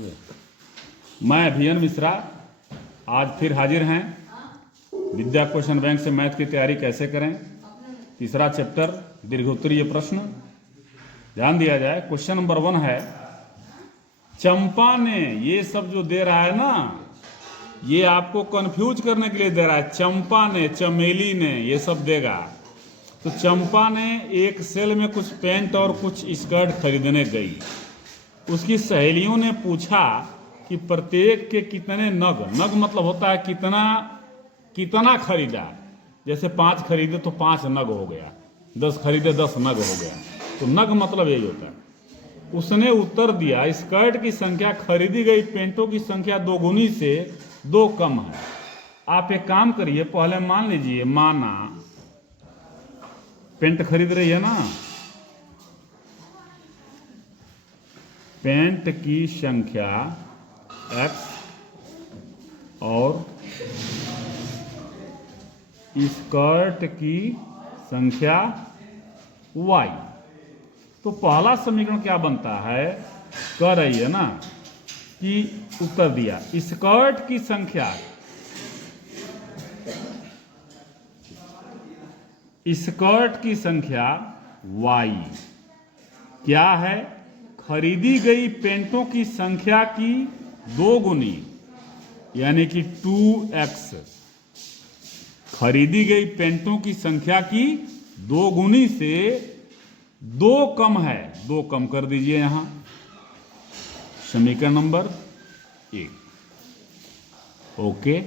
करोगे। मैं अभियन मिश्रा आज फिर हाजिर हैं विद्या क्वेश्चन बैंक से मैथ की तैयारी कैसे करें। तीसरा चैप्टर दीर्घोत्तरीय प्रश्न। ध्यान दिया जाए। क्वेश्चन नंबर 1 है, चंपा ने, ये सब जो दे रहा है ना, ये आपको कंफ्यूज करने के लिए दे रहा है। चंपा ने, चमेली ने, ये सब देगा। तो चंपा ने एक सेल में कुछ पैंट और कुछ स्कर्ट खरीदने गई। उसकी सहेलियों ने पूछा कि प्रत्येक के कितने नग, नग मतलब होता है कितना, कितना खरीदा। जैसे 5 खरीदे तो 5 नग हो गया, 10 खरीदे 10 नग हो गया। तो नग मतलब यही होता है। उसने उत्तर दिया, स्कर्ट की संख्या खरीदी गई पेंटों की संख्या 2 गुनी से 2 कम है। आप एक काम करिए, पहले मान लीजिए, माना पेंट खरीद रही है ना, पेंट की संख्या x और स्कर्ट की संख्या y। तो पहला समीकरण क्या बनता है, कह रही है ना कि उत्तर दिया स्कर्ट की संख्या, स्कर्ट की संख्या y क्या है, खरीदी गई पेंटों की संख्या की 2 गुनी यानी कि 2x। खरीदी गई पेंटों की संख्या की 2 गुनी से 2 कम है, 2 कम कर दीजिए यहां। समीकरण नंबर 1। ओके,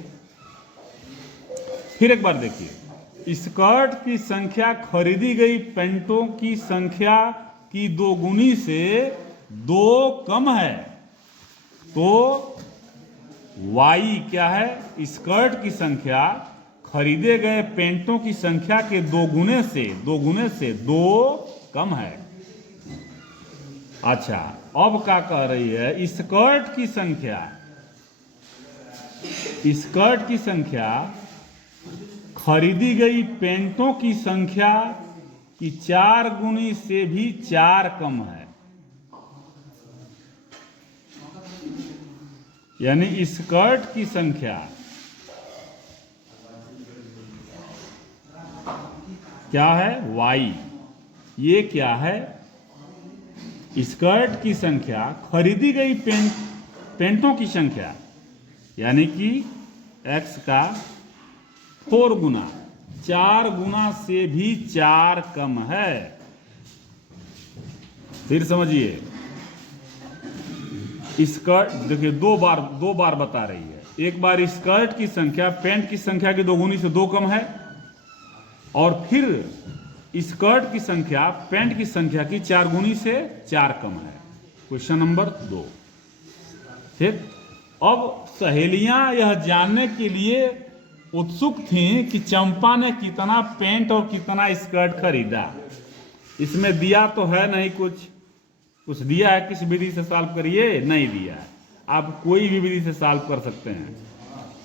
फिर एक बार देखिए, स्कर्ट की संख्या खरीदी गई पेंटों की संख्या की 2 गुनी से 2 कम है। तो y क्या है, स्कर्ट की संख्या खरीदे गए पेंटों की संख्या के 2 गुने से 2 कम है। अच्छा, अब क्या कह रही है, स्कर्ट की संख्या खरीदी गई पेंटों की संख्या की 4 गुनी से भी 4 कम है। यानी स्कर्ट की संख्या क्या है, y। ये क्या है, स्कर्ट की संख्या खरीदी गई पेंटों की संख्या यानी कि x का 4 गुना, 4 गुना से भी 4 कम है। फिर समझिए, स्कर्ट देखिए 2 बार बता रही है। एक बार स्कर्ट की संख्या पेंट की संख्या की 2 गुनी से 2 कम है, और फिर स्कर्ट की संख्या पेंट की संख्या की 4 गुनी से 4 कम है। Question number 2। ठीक, अब सहेलियां यह जानने के लिए उत्सुक थीं कि चंपा ने कितना पेंट और कितना स्कर्ट खरीदा। इसमें दिया तो है नहीं, कुछ दिया है, किस विधि से सॉल्व करिए, नहीं दिया है। आप कोई भी विधि से सॉल्व कर सकते हैं।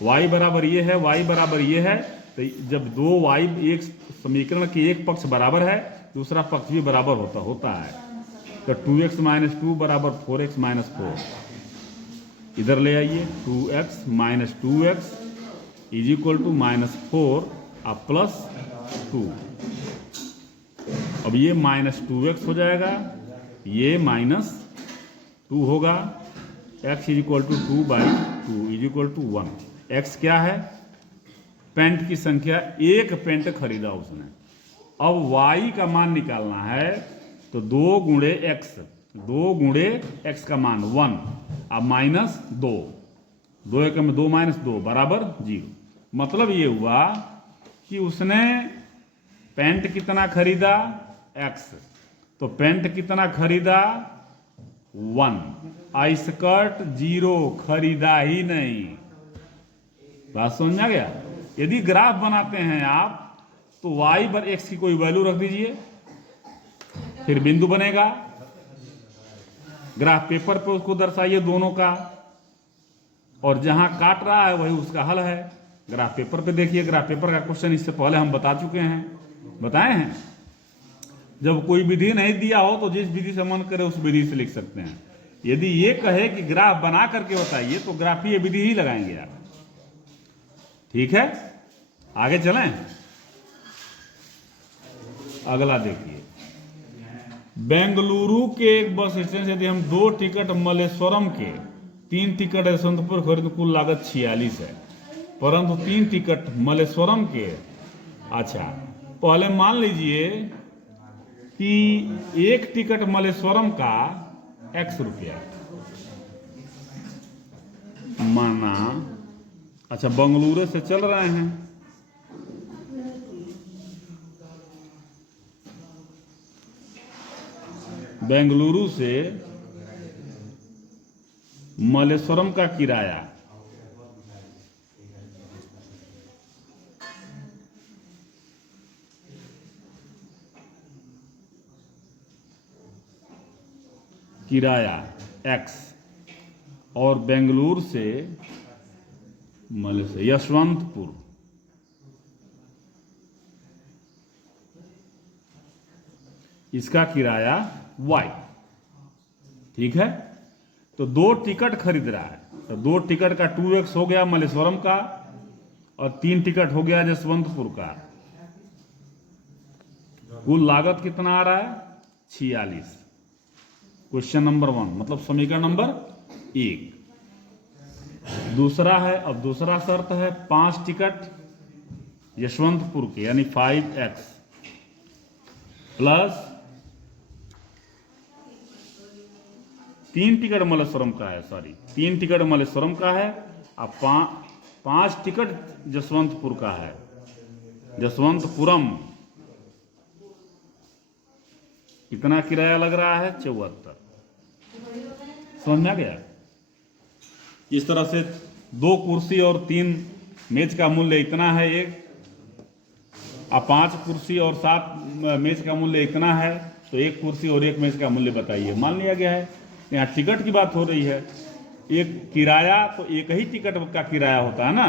y बराबर ये है, y बराबर ये है, तो जब 2y, एक समीकरण के एक पक्ष बराबर है, दूसरा पक्ष भी बराबर होता है। तो 2x - 2 बराबर 4x - 4। इधर ले आइए, 2x - 2x is equal to -4 और +2। अब ये -2x हो जाएगा, ये -2 होगा। x is equal to 2/2 is equal to 1। x क्या है, पेंट की संख्या, एक पेंट खरीदा उसने। अब y का मान निकालना है, तो 2 गुणे x का मान 1 अब -2, 2 एक में 2 - 2 बराबर 0। मतलब ये हुआ कि उसने पेंट कितना खरीदा, x। तो पेंट कितना खरीदा, 1। स्कर्ट 0 खरीदा ही नहीं। बात समझ आ गया। यदि ग्राफ बनाते हैं आप, तो y पर x की कोई वैल्यू रख दीजिए, फिर बिंदु बनेगा। ग्राफ पेपर पे उसको दर्शाइए दोनों का, और जहां काट रहा है वही उसका हल है। ग्राफ पेपर पे देखिए, ग्राफ पेपर का क्वेश्चन इससे पहले हम बता चुके हैं, बताए हैं। जब कोई विधि नहीं दिया हो तो जिस विधि से मन करे उस विधि से लिख सकते हैं। यदि ये कहे कि ग्राफ बना करके बताइए तो ग्राफीय विधि ही लगाएंगे आप। ठीक है, आगे चलें। अगला देखिए, बेंगलुरु के एक बस स्टेशन से यदि हम 2 टिकट मलेश्वरम के, 3 टिकट यशवंतपुर खरीद, कुल लागत 46 है, परंतु 3 टिकट मलेश्वरम के। अच्छा, पहले मान लीजिए कि 1 टिकट मलेश्वरम का x रुपया माना। अच्छा, बेंगलुरु से चल रहे हैं, बेंगलुरु से मलेश्वरम का किराया x और बेंगलुरु से यशवंतपुर इसका किराया y। ठीक है, तो 2 टिकट खरीद रहा है, तो 2 टिकट का 2x हो गया मलेश्वरम का और 3 टिकट हो गया यशवंतपुर का। कुल लागत कितना आ रहा है? 46। क्वेश्चन नंबर 1, मतलब समीकरण नंबर 1। दूसरा है, अब दूसरा शर्त है 5 टिकट यशवंतपुर के यानी 5x प्लस 3 टिकट मलेश्वरम का है, 3 टिकट मलेश्वरम का है, अब 5 टिकट यशवंतपुर का है, यशवंतपुरम। कितना किराया लग रहा है? 74। समझ में आ गया? इस तरह से 2 कुर्सी और 3 मेज का मूल्य इतना है एक, अब 5 कुर्सी और 7 मेज का मूल्य इतना है, तो 1 कुर्सी और 1 मेज का मूल्य बताइए। मान लिया गया है, यहाँ टिकट की बात हो रही है। एक किराया तो एक ही टिकट का किराया होता है ना,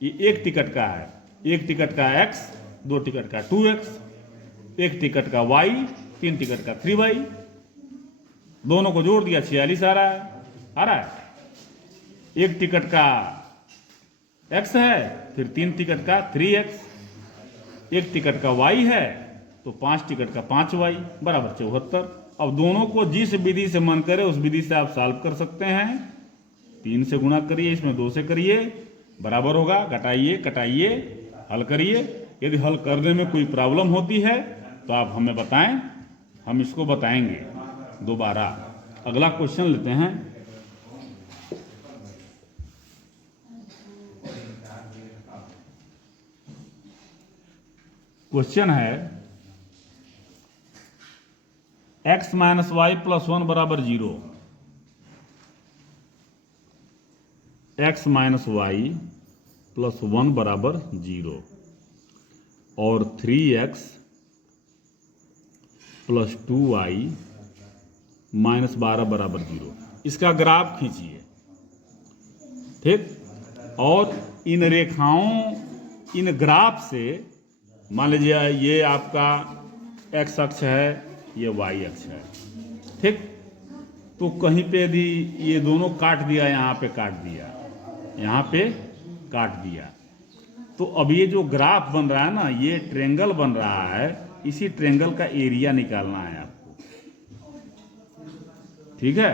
ये 1 टिकट का है, 1 टिकट का x, 2 टिकट का 2x, 1 टिकट का y, 3 टिकट का 3y, दोनों को जोड़ दिया 46 आ रहा है। 1 टिकट का x है, फिर 3 टिकट का 3x, 1 टिकट का y है, तो 5 टिकट का 5y बराबर 74। अब दोनों को जिस विधि से मन करे उस विधि से आप सॉल्व कर सकते हैं। 3 से गुणा करिए, इसमें 2 से करिए, बराबर होगा, घटाइए, हल करिए। यदि हल करने में कोई प्रॉब्लम होती है तो आप हमें बताएं, हम इसको बताएंगे दोबारा। अगला क्वेश्चन लेते हैं। क्वेश्चन है x माइनस वाई प्लस 1 बराबर 0। x माइनस वाई प्लस 1 बराबर 0 और 3x प्लस 2y माइनस 12 बराबर 0। इसका ग्राफ खींचिए। ठीक, और इन रेखाओं, इन ग्राफ से मान लीजिए ये आपका x अक्ष है, ये y अक्ष है। ठीक, तो कहीं पे यदि ये दोनों काट दिया, यहाँ पे काट दिया, यहाँ पे काट दिया, तो अब ये जो ग्राफ बन रहा है ना, ये ट्रेंगल बन रहा है, इसी ट्रेंगल का एरिया निकालना है आपको। ठीक है,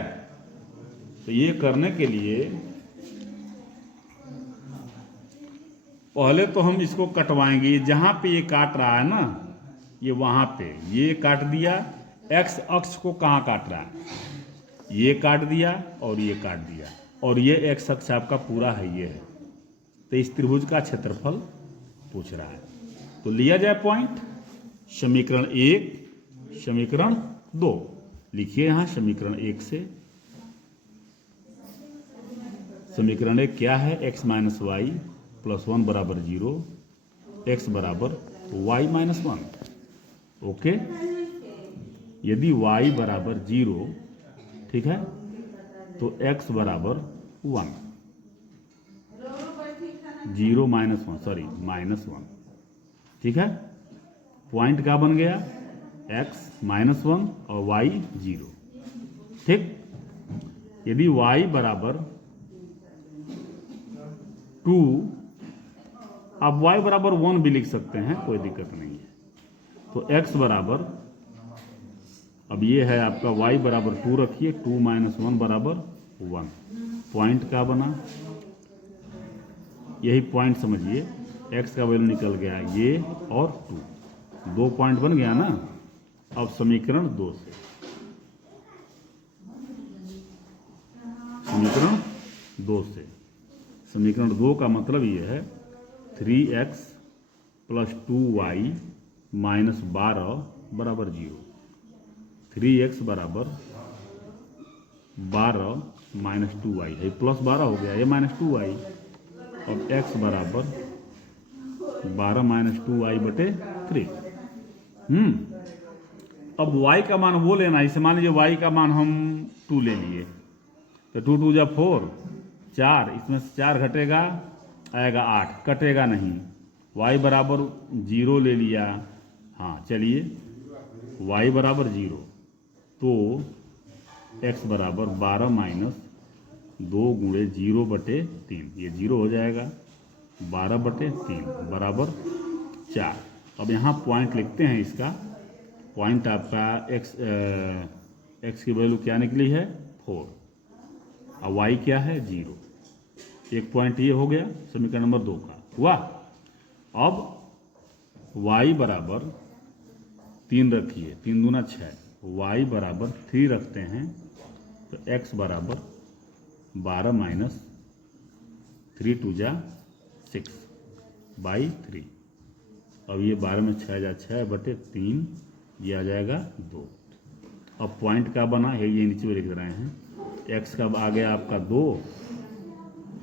तो ये करने के लिए पहले तो हम इसको कटवाएंगे। जहां पे ये काट रहा है ना, ये वहां पे ये काट दिया। एक्स अक्ष को कहाँ काट रहा है? ये काट दिया और ये काट दिया, और ये एक्स अक्ष आपका पूरा है, ये है। तो इस त्रिभुज का क्षेत्रफल पूछ रहा है, तो लिया जाए पॉइंट। समीकरण 1, समीकरण 2 लिखिए यहाँ। समीकरण 1 से समीकरण 1 क्या है? x माइनस वाई प्लस 1 बराबर 0, x बराबर y माइनस 1। ओके, यदि y बराबर 0, ठीक है, तो x बराबर 1, 0 माइनस 1, सॉरी माइनस 1। ठीक है, पॉइंट क्या बन गया? x माइनस 1 और y 0। ठीक, यदि y बराबर 2, आप y बराबर 1 भी लिख सकते हैं, कोई दिक्कत नहीं है। तो x बराबर, अब ये है आपका y बराबर 2 रखिए, 2 माइनस 1 बराबर 1। पॉइंट क्या बना, यही पॉइंट समझिए, x का वैल्यू निकल गया ये और 2, 2 पॉइंट बन गया ना। अब समीकरण 2 से, समीकरण 2 का मतलब ये है 3x प्लस 2y माइनस 12 बराबर 0। 3x बराबर 12 माइनस 2y है, प्लस 12 हो गया, ये माइनस 2y। अब x बराबर 12 माइनस 2y बटे 3। अब y का मान वो लेना, इसे मान लीजिए y का मान हम 2 ले लिए, तो 2 2 जा 4, 4, इसमें से 4 घटेगा, आएगा 8, कटेगा नहीं। y बराबर 0 ले लिया, हाँ चलिए, y बराबर 0, तो x बराबर 12 माइनस 2 गुणे 0 बटे 3, ये 0 हो जाएगा, 12 बटे 3 बराबर 4। अब यहाँ पॉइंट लिखते हैं इसका, पॉइंट आपका x की वैल्यू क्या निकली है 4, और y क्या है 0। एक पॉइंट ये हो गया समीकरण नंबर 2 का हुआ। अब y बराबर 3 रखिए, 3 दूना 6, y बराबर 3 रखते हैं, तो x बराबर 12 माइनस 3 2 जा 6 बाई 3। अब ये 12 में 6 जा 6 बटे 3, ये आ जाएगा 2। अब पॉइंट का बना है, ये नीचे में लिख रहे हैं, x का आ गया आपका 2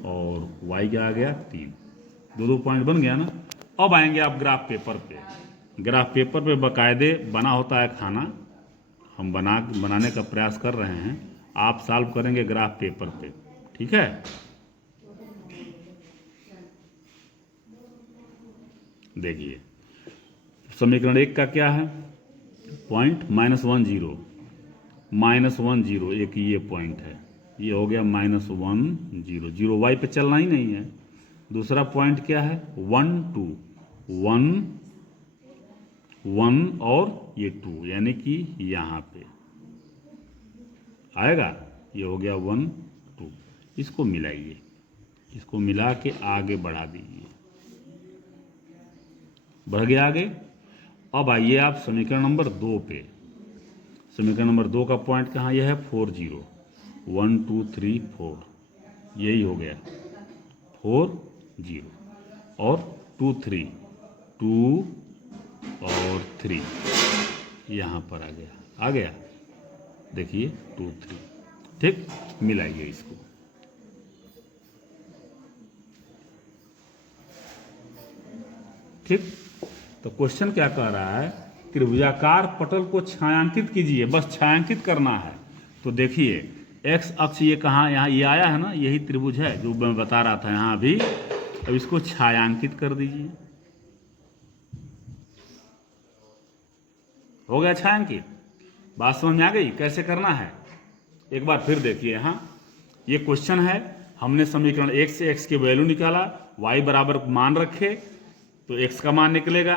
और y का आ गया 3, 2 पॉइंट बन गया ना। अब आएंगे आप ग्राफ पेपर पे। ग्राफ पेपर पे बाकायदे बना होता है खाना, हम बनाने का प्रयास कर रहे हैं, आप सॉल्व करेंगे ग्राफ पेपर पे, ठीक है। देखिए समीकरण 1 का क्या है, पॉइंट -1 0, -1 0, एक ये पॉइंट है, ये हो गया -1 0, 0 y पे चलना ही नहीं है। दूसरा पॉइंट क्या है 1 2, 1 1 और ये 2, यानी कि यहाँ पे आएगा, ये हो गया 1 2। इसको मिलाइए, इसको मिला के आगे बढ़ा दीजिए, बढ़ गया आगे। अब आइए आप समीकरण नंबर 2 पे। समीकरण नंबर 2 का पॉइंट कहाँ, यह है 4 0, 1 2 3 4, यही हो गया 4 0 और 2 3, 2 और 3 यहाँ पर आ गया, देखिए 2 3, ठीक। मिलाइए इसको, ठीक। तो क्वेश्चन क्या कह रहा है, त्रिभुजाकार पटल को छायांकित कीजिए, बस छायांकित करना है। तो देखिए x अक्ष ये कहाँ, यहाँ ये आया है ना, यही त्रिभुज है जो मैं बता रहा था यहाँ भी। अब इसको छायांकित कर दीजिए, हो गया छायांकित। बात समझ में आ गई कैसे करना है, एक बार फिर देखिए। यहाँ ये क्वेश्चन है, हमने समीकरण 1 से x की वैल्यू निकाला, y बराबर मान रखे तो x का मान निकलेगा।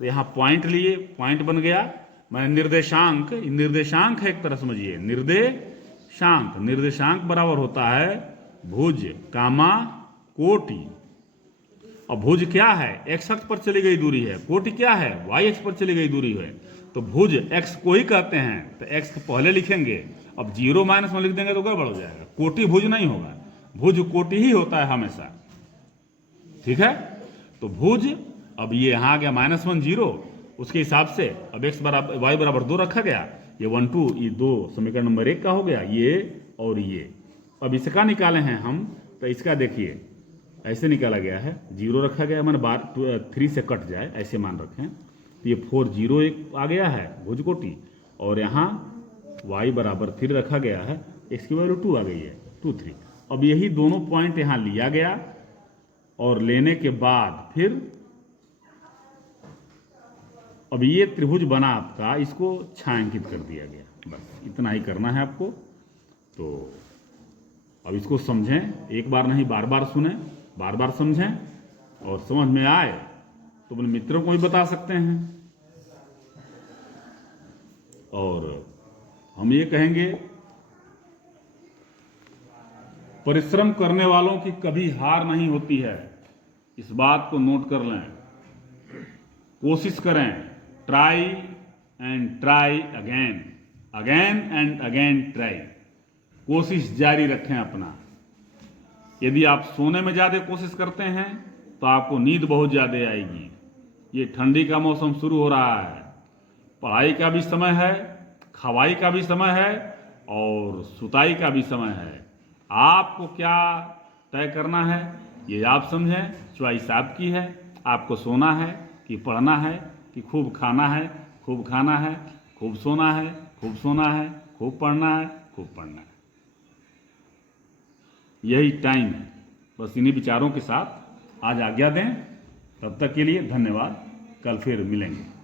तो यहाँ पॉइंट लिए, पॉइंट बन गया, मैंने निर्देशांक, निर्देशांक है एक तरह समझिए, निर्देशांक, निर्देशांक बराबर होता है भुज कामा कोटि। और भुज क्या है, x अक्ष पर चली गई दूरी है, कोटि क्या है, y अक्ष पर चली गई दूरी है। तो भुज x को ही कहते हैं, तो x को पहले लिखेंगे। अब 0 -1 लिख देंगे तो गड़बड़ हो जाएगा, कोटि भुज नहीं होगा, भुज कोटि ही होता है हमेशा, ठीक है। तो भुज, अब ये यहाँ आ गया -1 0, उसके हिसाब से अब x बराबर y बराबर 2 रखा गया, ये 1 2, ये 2 समीकरण नंबर 1 का हो गया, ये और ये। अब इसका निकाले हैं हम, तो इसका देखिए ऐसे निकाला गया है, 0 रखा गया, मैंने 3 से कट जाए ऐसे मान रखें, तो ये 4 0 एक आ गया है भुज कोटि, और यहाँ y बराबर 3 रखा गया है, x की वैल्यू 2 आ गई है, 2 3। अब यही दोनों पॉइंट यहाँ लिया गया, और लेने के बाद फिर अब ये त्रिभुज बना आपका, इसको छायांकित कर दिया गया, बस इतना ही करना है आपको। तो अब इसको समझें, एक बार नहीं बार बार सुने, बार बार समझें, और समझ में आए तो अपने मित्रों को भी बता सकते हैं। और हम ये कहेंगे, परिश्रम करने वालों की कभी हार नहीं होती है, इस बात को नोट कर लें। कोशिश करें, try and try again, again and again try, कोशिश जारी रखें अपना। यदि आप सोने में ज़्यादा कोशिश करते हैं तो आपको नींद बहुत ज़्यादा आएगी। ये ठंडी का मौसम शुरू हो रहा है, पढ़ाई का भी समय है, खवाई का भी समय है और सुताई का भी समय है। आपको क्या तय करना है ये आप समझें, चॉइस आपकी है। आपको सोना है कि पढ़ना है, कि खूब खाना है, खूब खाना है, खूब सोना है, खूब सोना है, खूब पढ़ना है, खूब पढ़ना है। यही टाइम है। बस इन्हीं विचारों के साथ आज आज्ञा दें। तब तक के लिए धन्यवाद। कल फिर मिलेंगे।